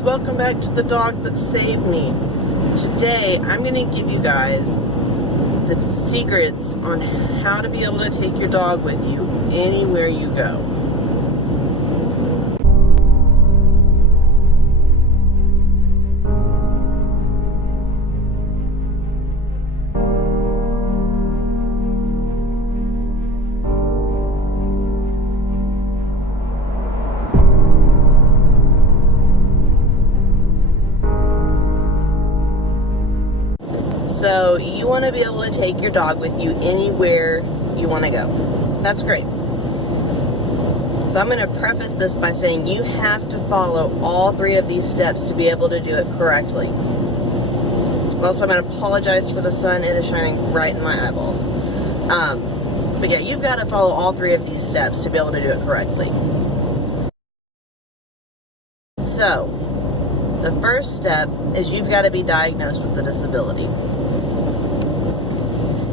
guys, welcome back to The Dog That Saved Me. Today I'm going to give you guys the secrets on how to be able to take your dog with you anywhere you go. So you want to be able to take your dog with you anywhere you want to go. That's great. So I'm going to preface this by saying you have to follow all three of these steps to be able to do it correctly. Also, I'm going to apologize for the sun. It is shining right in my eyeballs. But yeah, you've got to follow all three of these steps to be able to do it correctly. So the first step is you've got to be diagnosed with the disability.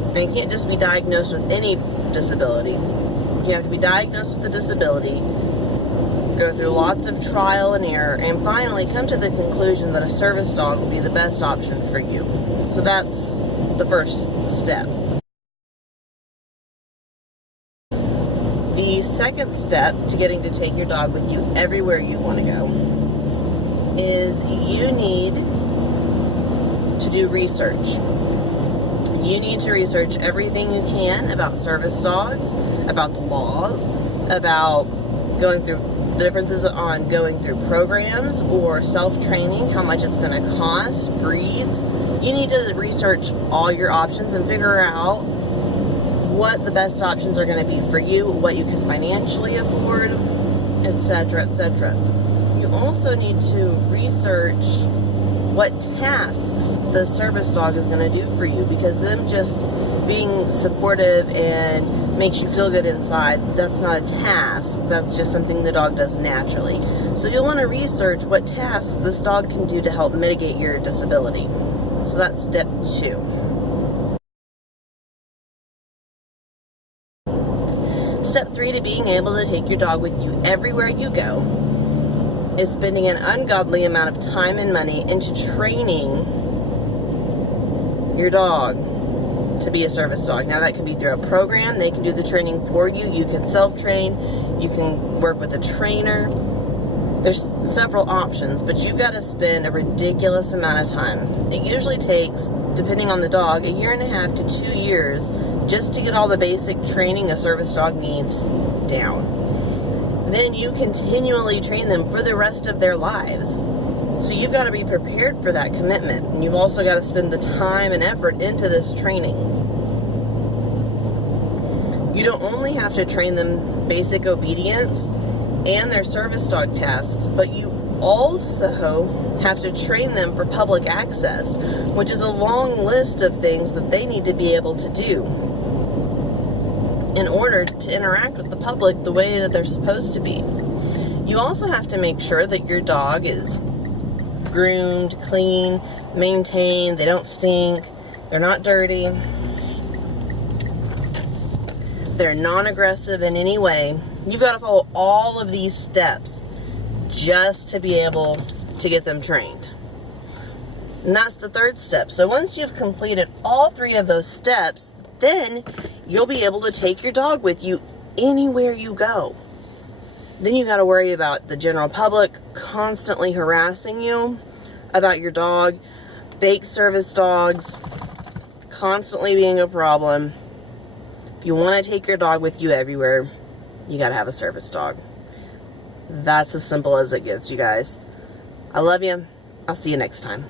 And you can't just be diagnosed with any disability. You have to be diagnosed with the disability, go through lots of trial and error, and finally come to the conclusion that a service dog will be the best option for you. So that's the first step. The second step to getting to take your dog with you everywhere you want to go is you need to do research. You need to research everything you can about service dogs, about the laws, about going through the differences on going through programs or self-training, how much it's going to cost, breeds. You need to research all your options and figure out what the best options are going to be for you, what you can financially afford, etc., etc. You also need to research what tasks the service dog is going to do for you, because them just being supportive and makes you feel good inside, that's not a task. That's just something the dog does naturally. So you'll want to research what tasks this dog can do to help mitigate your disability. So that's step 2. Step 3 to being able to take your dog with you everywhere you go is spending an ungodly amount of time and money into training your dog to be a service dog. Now that can be through a program. They can do the training for you. You can self-train. You can work with a trainer. There's several options, but you've got to spend a ridiculous amount of time. It usually takes, depending on the dog, 1.5 to 2 years just to get all the basic training a service dog needs down. Then you continually train them for the rest of their lives. So you've got to be prepared for that commitment. And you've also got to spend the time and effort into this training. You don't only have to train them basic obedience and their service dog tasks, but you also have to train them for public access, which is a long list of things that they need to be able to do in order to interact with the public the way that they're supposed to be. You also have to make sure that your dog is groomed, clean, maintained, they don't stink, they're not dirty, they're non-aggressive in any way. You've got to follow all of these steps just to be able to get them trained. And that's the third step. So once you've completed all three of those steps, then you'll be able to take your dog with you anywhere you go. Then you got to worry about the general public constantly harassing you about your dog, fake service dogs constantly being a problem. If you want to take your dog with you everywhere, you got to have a service dog. That's as simple as it gets, you guys. I love you. I'll see you next time.